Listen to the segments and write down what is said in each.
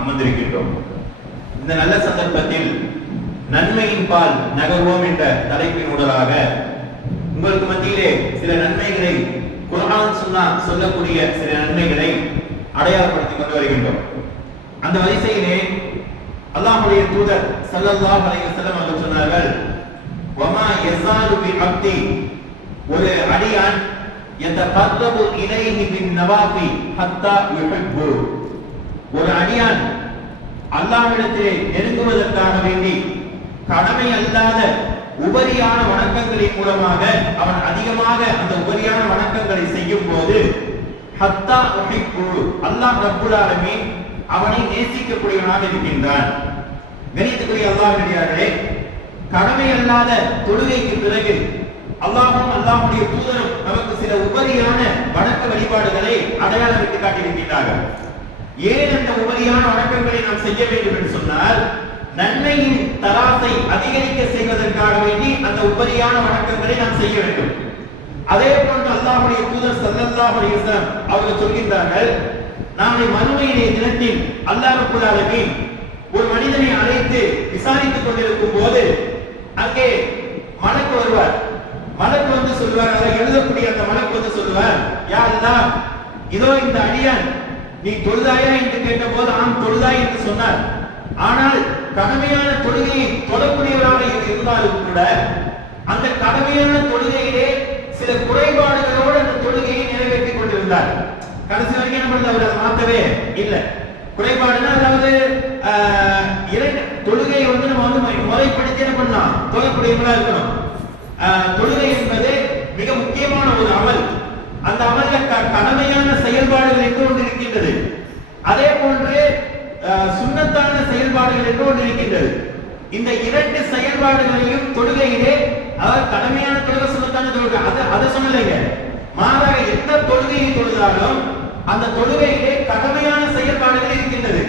அமர்ந்திருக்கின்றோம். இந்த நல்ல சந்தர்ப்பத்தில் நன்மையின் பால் நகர்வோம் என்ற தலைப்பின் உடலாக உங்களுக்கு மத்தியிலே சில நன்மைகளை குரான் சுன்னா சொல்லக்கூடிய சில நன்மைகளை அடையாளப்படுத்திக் கொண்டு வருகின்றோம். அந்த வரிசையிலே அல்லாஹுடைய தூதர் ஸல்லல்லாஹு அலைஹி வஸல்லம் அவர்கள் சொன்னார்கள் வமா யஸாலு பி அப்தி. ஒரு அடியான் யதகர்ரபு இலைஹி பின் நவாபி ஹத்தா யுஹிப்பு. ஒரு அடியான் அல்லாவிடத்திலே நெருங்குவதற்காக வேண்டி கடமை அல்லாத உபரியான வணக்கங்களின் மூலமாக அவன் அதிகமாக அந்த உபரியான வணக்கங்களை செய்யும் போது ஹத்தா உஹிப்பு அல்லாஹ் ரப்புல் ஆலமீன் அவனை நேசிக்கக்கூடியவனாக இருக்கின்றான். கணித்துக்குரிய அல்லாஹ்விடியார்களே கடமை அல்லாத தொழுகைக்கு பிறகு அல்லாஹும் அல்லாஹுடைய தூதரும் நமக்கு சில உபரியான வணக்க வழிபாடுகளை அடையாளம் விட்டு காட்டியிருக்கின்றார்கள் ஏன் அந்த உபரியான வணக்கங்களை நாம் செய்ய வேண்டும் என்று சொன்னால் நன்மையின் தராசை அதிகரிக்க செய்வதற்காக வேண்டி அந்த உபரியான வணக்கங்களை நாம் செய்ய வேண்டும். அதே போன்று அல்லாஹுடைய தூதர் ஸல்லல்லாஹு அலைஹி அவர்கள் சொல்கின்றார்கள் நாளை மறுமையிலே தினத்தில் அல்லாஹுக்குள் ரப்பல் ஒரு மனிதனை அழைத்து விசாரித்துக் கொண்டிருக்கும் போது அங்கே மலக்கு மலக்கு வந்து சொல்வார் அதை எழுதக்கூடிய அந்த மலக்கு வந்து சொல்வார் யா அல்லாஹ் இதோ இந்த அடியான் நீ தொழுதாயா என்று கேட்டபோது ஆம் தொழுதாய் என்று சொன்னார். ஆனால் கடமையான தொழுகையை தொழக்கூடியவராக இருந்தாலும் கூட அந்த கடமையான தொழுகையிலே சில குறைபாடுகளோடு அந்த தொழுகையை நிறைவேற்றிக் கொண்டிருந்தார். கடைசி வரைக்கும் என்ன பண்ணல அவர் மாற்றவே மாத்தவே இல்ல. குறைபாடுனா அதாவது இரண்டு தொழுகையை வந்து நம்ம வந்து முறைப்படுத்தி என்ன பண்ணலாம் தொழக்கூடியவங்களா இருக்கணும். தொழுகை என்பது மிக முக்கியமான ஒரு அமல். அந்த அமல்ல க- கடமையான செயல்பாடுகள் என்று ஒன்று இருக்கின்றது அதே போன்று சுண்ணத்தான செயல்பாடுகள் என்று ஒன்று இருக்கின்றது இந்த இரண்டு செயல்பாடுகளையும் தொழுகையிலே அவர் கடமையான தொழுகை சுண்ணத்தான தொழுகை. அதை அதை சொல்லலைங்க. மாறாக எந்த தொழுகையை தொழுதாலும் அந்த தொழுகையிலே கடமையான செயல்பாடுகள் இருக்கின்றது.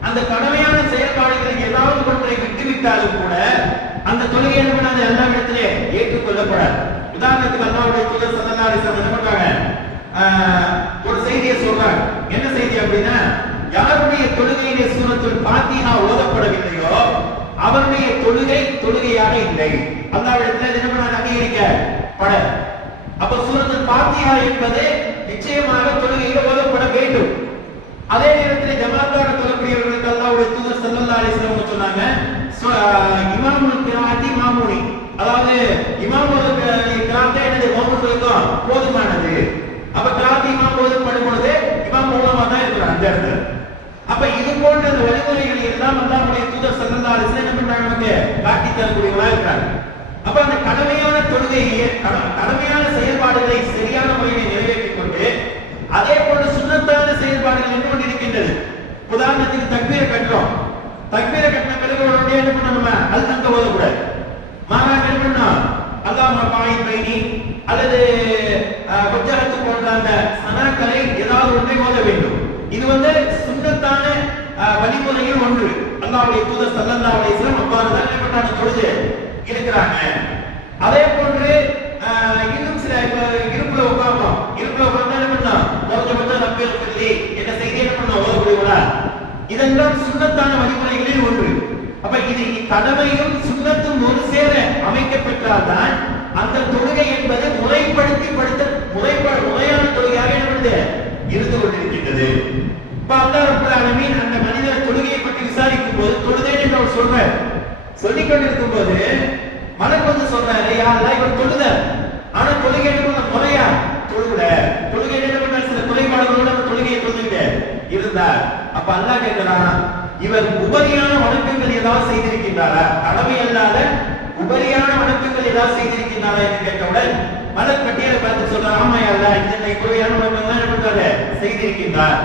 அந்த கடமையான செயல்பாடுகளை ஏதாவது ஒன்றை விட்டுவிட்டாலும் கூட அந்த தொழுகை என்ன பண்ணாது எல்லா இடத்திலே ஏற்றுக்கொள்ளப்படாது உதாரணத்துக்கு அல்லாவுடைய தூதர் சல்லா அலைஹி என்ன பண்றாங்க? ஆஹ், ஒரு செய்தியை சொல்றாங்க. என்ன செய்தி அப்படின்னா யாருடைய தொழுகையிலே சூரத்தில் ஃபாத்திஹா ஓதப்படவில்லையோ அவருடைய தொழுகை தொழுகையாக இல்லை. அல்லாவிடத்தில் என்ன பண்ண அங்கீகரிக்க பட. அப்ப சூரத்தில் பாத்தியா என்பது நிச்சயமாக தொழுகையில் ஓதப்பட வேண்டும். அதே நேரத்தில் ஜமாத்தாக தொழக்கூடியவர்களுக்கு அல்லாவுடைய தூதர் சல்லா அலைஹி சொன்னாங்க சு- ஆஹ், இமாமுல் கிராத்தி மாமூனி. அதாவது இமாம் கிராத்தே என்னது? மாமூனுக்கும் போதுமானது. அப்ப கிராத்தி இமாம் போது பொழுது இமாம் மூலமா தான் இருக்கிறார் அந்த இடத்துல. அப்ப இது போன்ற அந்த வழிமுறைகள் எல்லாம் அல்லாஹ்வுடைய தூதர் ஸல்லல்லாஹு அலைஹி என்ன பண்றாங்க நமக்கு? காட்டி தரக்கூடியவங்களா இருக்காங்க அப்ப அந்த கடமையான தொழுகையை கட- கடமையான செயல்பாடுகளை சரியான முறையில் நிறைவேற்றிக் கொண்டு அதே போன்று சுண்ணத்தான செயல்பாடுகள் என்ன கொண்டு இருக்கின்றது உதாரணத்துக்கு தக்பீரை கட்டுறோம். தக்பீரை கட்டின பிறகு உடனே என்ன பண்ணணும்? அது தங்க ஓதக்கூடாது. மாறாக என்ன பண்ணணும் அல்லாஹ் பாய் பைனி அல்லது கொச்சகத்து போன்ற அந்த சனாக்களை ஏதாவது ஒன்றை ஓத வேண்டும். இது வந்து சுண்ணத்தான வழிமுறையில் ஒன்று. அல்லாவுடைய தூதர் ஸல்லல்லாஹு அலைஹி வஸல்லம் அவ்வாறு தான் என்ன தொழுது இருக்கிறாங்க. அதே போன்று இன்னும் சில இப்ப இருப்புல உட்கார்ந்தோம். இருப்புல உட்கார்ந்தா என்ன பண்ணோம் கொஞ்சம் ரப்பியல் சொல்லி என்ன செய்தி என்ன பண்ண? ஓதக்கூடியவங்களா இதெல்லாம் சுண்ணத்தான வழிமுறைகளில் ஒன்று. அப்ப இது கடமையும் சுண்ணத்தும் ஒரு சேர அமைக்கப்பெற்றால்தான் அந்த தொழுகை என்பது முறைப்படுத்தி படுத்த முறைப்பட முறையான தொழுகையாக என்ன இருந்து கொண்டிருக்கின்றது. இப்ப அல்லாஹ் ரப்பல் ஆலமீன் அந்த மனிதர் தொழுகையை பற்றி விசாரிக்கும் போது தொழுதேன் என்று அவர் சொல்றார். சொல்லிக் கொண்டிருக்கும் போது மலக்கு வந்து சொல்றாரு யா இவர் தொழுத. ஆனா தொழுகை என்ன பண்ண முறையா? தொழுகல. தொழுகை என்ன பண்ண சில குறைபாடுகளோட அந்த தொழுகையை தொழுகிட்ட இருந்தார். அப்ப அல்லா கேட்கிறான் இவர் உபரியான வணக்கங்கள் ஏதாவது செய்திருக்கின்றாரா? கடமை அல்லாத உபரியான வணக்கங்கள் ஏதாவது செய்திருக்கின்றாரா என்று கேட்டவுடன் மலர் பட்டியலை பார்த்து சொல்றார் ஆமா அல்ல இந்த உபரியான வணக்கம் என்ன செய்திருக்கின்றார்.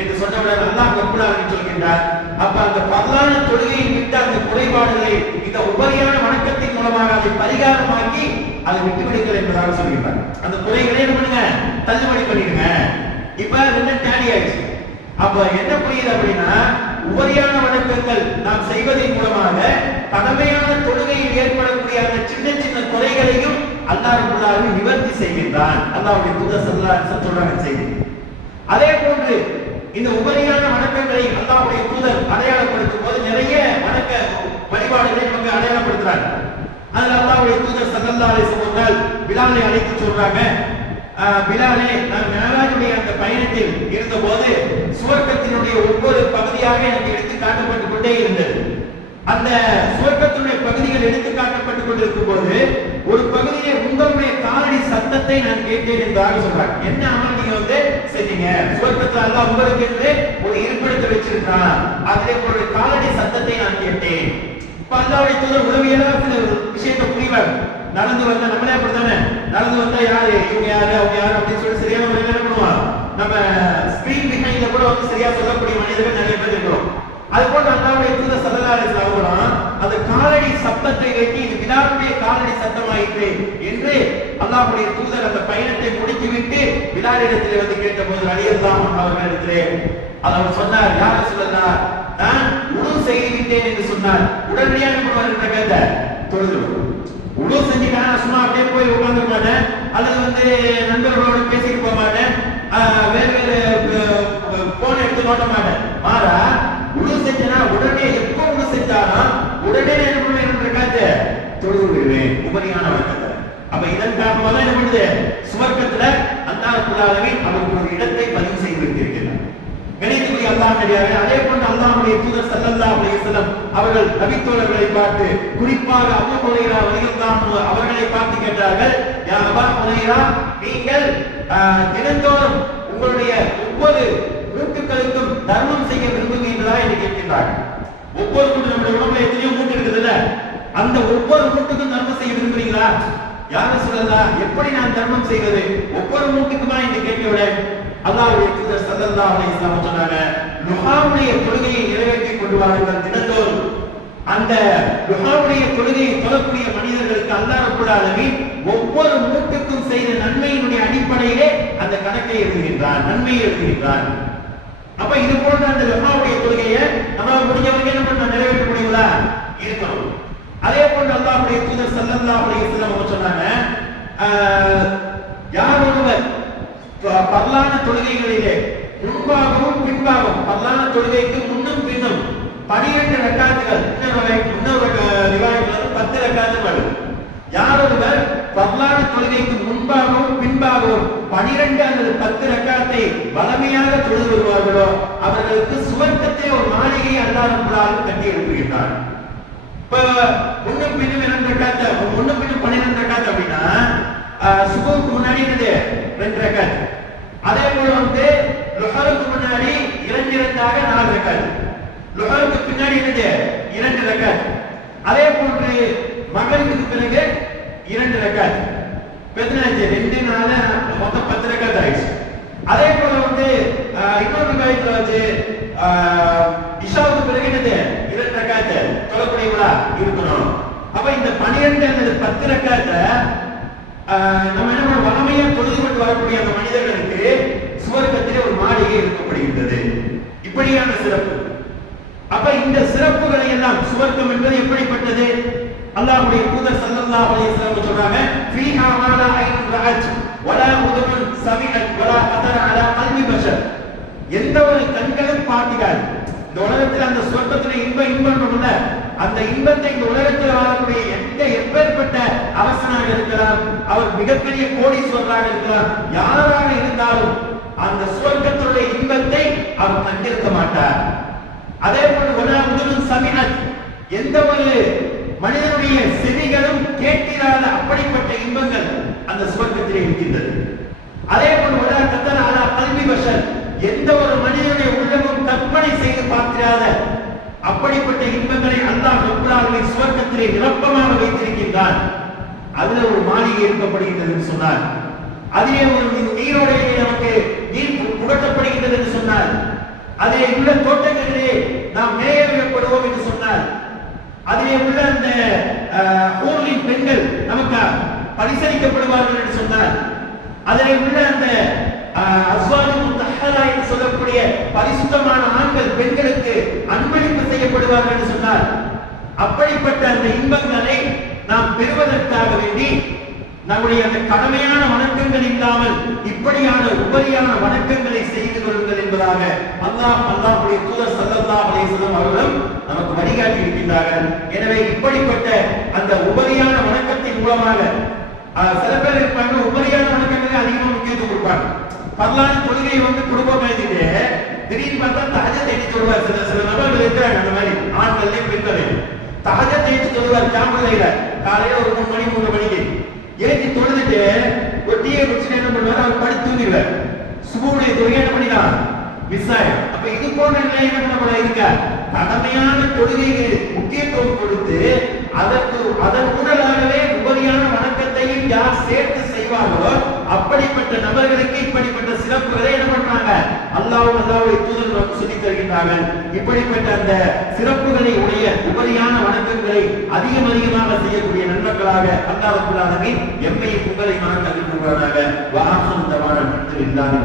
என்று சொன்னவுடன் அல்லாஹ் கப்புலாக சொல்கின்றார். அப்ப அந்த பரலான தொழுகையை விட்டு அந்த குறைபாடுகளை இந்த உபரியான வணக்கத்தின் மூலமாக அதை பரிகாரமாக்கி அதை விட்டு விடுங்கள் என்பதாக சொல்கின்றார். அந்த குறைகளை என்ன பண்ணுங்க? தள்ளுபடி பண்ணிடுங்க. இப்ப ரெண்டு டேலி ஆயிடுச்சு? அப்ப என்ன புரியுது அப்படின்னா உபரியான வணக்கங்கள் நாம் செய்வதன் மூலமாக கடமையான தொழுகையில் உதவி செய்கின்றான். அல்லாவுடைய தூதர் சல்லா சொல்றாங்க செய்தி. அதே போன்று இந்த உபரியான வணக்கங்களை அல்லாவுடைய தூதர் அடையாளப்படுத்தும் போது நிறைய வணக்க வழிபாடுகளை நமக்கு அடையாளப்படுத்துறாங்க அதில் அல்லாவுடைய தூதர் சல்லா அலிசமுந்தால் விழாவை அழைத்து சொல்றாங்க. பிலாலே நான் மேலாஜுடைய அந்த பயணத்தில் இருந்தபோது சுவர்க்கத்தினுடைய ஒவ்வொரு பகுதியாக எனக்கு எடுத்து காட்டப்பட்டு கொண்டே இருந்தது. அந்த சுவர்க்கத்தினுடைய பகுதிகள் எடுத்து காட்டப்பட்டுக் கொண்டிருக்கும் போது ஒரு பகுதியை உங்களுடைய காலடி சத்தத்தை நான் கேட்டேன் என்றாக சொல்றாங்க. என்ன அமல் நீங்க வந்து செஞ்சீங்க சுவர்க்கத்துல உங்களுக்கு என்று ஒரு இருப்பிடத்தை வச்சிருக்கான் அதிலே உங்களுடைய காலடி சத்தத்தை நான் கேட்டேன். இப்ப அல்லாவுடைய தூதர் உதவியெல்லாம் சில விஷயத்தை புரிவார். நடந்து வந்தா நம்மளே அப்படித்தானே? நடந்து வந்தா யாரு? இவங்க யாரு? அவங்க யாரு? அப்படின்னு சொல்லி சரியான முறையில் என்ன பண்ணுவான் நம்ம ஸ்கிரீன் பிஹைண்ட்ல கூட வந்து சரியா சொல்லக்கூடிய மனிதர்கள் நிறைய பேர் இருக்கிறோம். அது போல அல்லாவுடைய தூதர் சல்லல்லாஹு அவர்களும் அந்த காலடி சத்தத்தை வைத்து இது விழாவுடைய காலடி சத்தமாயிற்று என்று அல்லாஹ்வுடைய தூதர் அந்த பயணத்தை முடித்துவிட்டு விழாவிடத்தில் வந்து கேட்டபோது அலியல்லாம் அவர்களிடத்திலே அவர் சொன்னார் யார சொல்லலாம் நான் உணவு செய்து விட்டேன் என்று சொன்னார். உடனடியாக என்ன கேட்ட தொழுது உணவு செஞ்சுட்டா சும்மா அப்படியே போய் உட்கார்ந்து மாட்டேன்? அல்லது வந்து நண்பர்களோட பேசிட்டு போக மாட்டேன்? வேறு வேறு போன் எடுத்து நோட்ட மாட்டேன். உணவு உடனே எப்போ உணவு செஞ்சாலும் உடனே என்ன பண்ணுவேன்? காத்து தொழுது விடுவேன். உபரியான வழக்கத்தை அப்ப இதன் காரணமாக தான் என்ன பண்ணுது? சுவர்க்கத்துல அல்லாஹ் அவருக்கு ஒரு இடத்தை பதிவு செய்து வைத்திருக்கிறார். கணித்துக்குரிய அல்லாஹ் நடிகார்கள் அதே போன்று அல்லாஹுடைய தூதர் சல்லல்லா அலைஹி வஸல்லம் அவர்கள் நபித்தோழர்களை பார்த்து குறிப்பாக அபு ஹுரைரா ரலியல்லாஹு அவர்களை பார்த்து கேட்டார்கள் யா அபா ஹுரைரா நீங்கள் தினந்தோறும் உங்களுடைய ஒவ்வொரு மூட்டுகளுக்கும் தர்மம் செய்ய விரும்புகின்றதா என்று கேட்கின்றார்கள் ஒவ்வொரு மூட்டு நம்முடைய உடம்புல எத்தனையோ மூட்டு இருக்குதுல்ல? அந்த ஒவ்வொரு மூட்டுக்கும் தர்மம் செய்ய விரும்புறீங்களா? யாரும் சொல்லலா எப்படி நான் தர்மம் செய்வது? ஒவ்வொரு மூட்டுக்குமா என்று கேட்டவுடன் அல்லாவுடைய தூதர் ஸல்லல்லாஹு அலைஹி இஸ்லாம் சொன்னாங்க லுஹாவுடைய தொழுகையை நிறைவேற்றி கொண்டு வாருங்கள் தினந்தோறும். அந்த லுஹாவுடைய தொழுகையை தொழக்கூடிய மனிதர்களுக்கு அல்லாஹ் ரப்பல் ஆலமீன் ஒவ்வொரு மூட்டுக்கும் செய்த நன்மையினுடைய அடிப்படையிலே அந்த கணக்கை எழுதுகின்றான் நன்மையை எழுதுகின்றான். அப்ப இது போன்ற அந்த லுஹாவுடைய தொழுகையை நம்ம வரைக்கும் என்ன பண்ண நிறைவேற்ற முடியுங்களா இருக்கணும். அதே போன்று அல்லாஹுடைய தூதர் சல்லல்லாஹுடைய அலைஹி அவங்க சொன்னாங்க ஆஹ், யார் ஒருவர் பல்லான பரலான தொழுகைகளிலே முன்பாகவும் பின்பாகவும் பரலான தொழுகைக்கு முன்னும் பின்னும் பனிரெண்டு ரக்காத்துகள் இன்னொரு இன்னொரு ரிவாயத்துல வந்து பத்து ரக்காத்து வரும் யார் ஒருவர் பரலான தொழுகைக்கு முன்பாகவும் பின்பாகவும் பனிரெண்டு அல்லது பத்து ரக்காத்தை வளமையாக தொழுது வருவார்களோ அவர்களுக்கு சுவர்க்கத்தை ஒரு மாளிகை அல்லாஹ் கட்டி எழுப்புகின்றார் இப்ப முன்னும் பின்னும் இரண்டு ரக்காத்து முன்னும் பின்னும் பன்னிரெண்டு ரக்காத்து அப்படின்னா ஆஹ், சுபுக்கு முன்னாடி என்னது? ரெண்டு ரக்காத்து அதே போல வந்து லுஹருக்கு முன்னாடி இரண்டு இரண்டாக நாலு ரக்காத். லுஹருக்கு பின்னாடி என்னது? இரண்டு ரக்காத்து அதே போன்று மகரிபுக்கு பிறகு இரண்டு ரக்காத் பெத்தனாச்சு ரெண்டு நாள மொத்தம் பத்து ரெக்கார்ட் ஆயிடுச்சு அதே போல வந்து ஆஹ், இன்னொரு விவாயத்துல வந்து ஆஹ், இஷாவுக்கு பிறகு என்னது? இரண்டு ரக்காத்து தொழக்கூடியவங்களா இருக்கணும். அப்ப இந்த பனிரெண்டு அல்லது பத்து ரக்காத்த நம்ம என்ன பண்ண வளமையா தொழுது கொண்டு வரக்கூடிய அந்த மனிதர்களுக்கு சுவர்க்கத்திலே ஒரு மாளிகை இருக்கப்படுகின்றது இப்படியான சிறப்பு. அப்ப இந்த சிறப்புகளை எல்லாம் சுவர்க்கம் என்பது எப்படிப்பட்டது? அல்லாஹ்வுடைய தூதர் ஸல்லல்லாஹு அலைஹி வஸல்லம் சொல்றாங்க ஃபீஹா மா லா ஐனுன் ரஅத் வலா உதுன் சமிஅத் வலா கதர அலா கல்பி பஷர். எந்த ஒரு கண்களும் பார்க்கிறார் இந்த உலகத்தில் அந்த சொர்க்கத்துல இன்பம் உள்ள அந்த இன்பத்தை இந்த உலகத்தில் வாழக்கூடிய எந்த எப்பேற்பட்ட அரசனாக இருக்கலாம் அவர் மிகப்பெரிய கோடீஸ்வரராக இருக்கலாம் யாராக இருந்தாலும் அந்த சுவர்க்கத்துடைய இன்பத்தை அவர் கண்டிருக்க மாட்டார். அதே போல வலா முதலும் சமிஅத் எந்த ஒரு மனிதனுடைய செவிகளும் கேட்கிறாத அப்படிப்பட்ட இன்பங்கள் அந்த சுவர்க்கத்திலே இருக்கின்றது. அதே போல வலா கத்தர கல்வி வசன் எந்த ஒரு மனிதனுடைய உள்ளமும் கற்பனை செய்து பார்க்கிறாத அப்படிப்பட்ட இன்பங்களை அல்லாஹ் ரப்பல் சுவர்க்கத்திலே நிரப்பமாக வைத்திருக்கின்றான் அதுல ஒரு மாளிகை இருக்கப்படுகின்றது என்று சொன்னார். அதிலே ஒரு நீரோடையிலே நமக்கு நீர் புகட்டப்படுகின்றது என்று சொன்னார். அதிலே உள்ள தோட்டங்களிலே நாம் மேய என்று சொன்னார். அதிலே உள்ள அந்த அஹ், ஊரின் பெண்கள் நமக்கு பரிசளிக்கப்படுவார்கள் என்று சொன்னார். அதிலே உள்ள அந்த என்று சொல்லக்கூடிய பரிசுத்தமான ஆண்கள் பெண்களுக்கு அன்பளிப்பு செய்யப்படுவார்கள் என்று சொன்னார். அப்படிப்பட்ட அந்த இன்பங்களை நாம் பெறுவதற்காக வேண்டி நம்முடைய அந்த கடமையான வணக்கங்கள் இல்லாமல் இப்படியான உபரியான வணக்கங்கள் செய்து அல்லாஹ் அல்லாஹுடைய தூதர் ஸல்லல்லாஹு அலைஹிஸ்ஸலாம் அவர்களும் நமக்கு வழிகாட்டி இருக்கின்றார்கள். எனவே இப்படிப்பட்ட அந்த உபரியான வணக்கத்தின் மூலமாக ஆஹ், சில பேர் இருப்பாங்க உபரியான வணக்கங்களுக்கு அதிகமா முக்கியத்துவம் கொடுப்பாங்க. பரலான தொழுகையை வந்து குடும்பம் எழுதிட்டு திடீர்னு பார்த்தா தகஜ தேடி சொல்லுவார் சில சில நபர்கள் இருக்கிறாங்க அந்த மாதிரி ஆண்கள்லையும் பெண்களையும் தகஜ தேடி சொல்லுவார் ஜாமலையில காலையில ஒரு மூணு மணி மூணு மணிக்கு. ஏற்றி தொழுதுட்டு ஒட்டியே முடிச்சுட்டு என்ன பண்ணுவார்? அவர் படுத்து தூங்கிடுவார். சுபுடைய தொழுகை என்ன பண்ணிக்கலாம் மிஸ் ஆயிடும் அப்ப இது போன்ற நிலை என்ன பண்ண இருக்க கடமையான தொழுகைக்கு முக்கியத்துவம் கொடுத்து அதற்கு அதன் மூலமாகவே உபரியான வணக்கத்தையும் யார் சேர்த்து செய்வார்களோ அப்படிப்பட்ட நபர்களுக்கு இப்படிப்பட்ட சிறப்புகளை என்ன பண்றாங்க? அல்லாஹ் அல்லாஹ்வுடைய தூதர் நமக்கு சொல்லித் தருகின்றார்கள். இப்படிப்பட்ட அந்த சிறப்புகளை உடைய உபரியான வணக்கங்களை அதிகம் அதிகமாக செய்யக்கூடிய நன்மக்களாக அல்லாஹ் ரப்பல் ஆலமீன் எம்மை உங்களை நான் தகுதிப்படுவதாக வாசம் தவான இல்லாத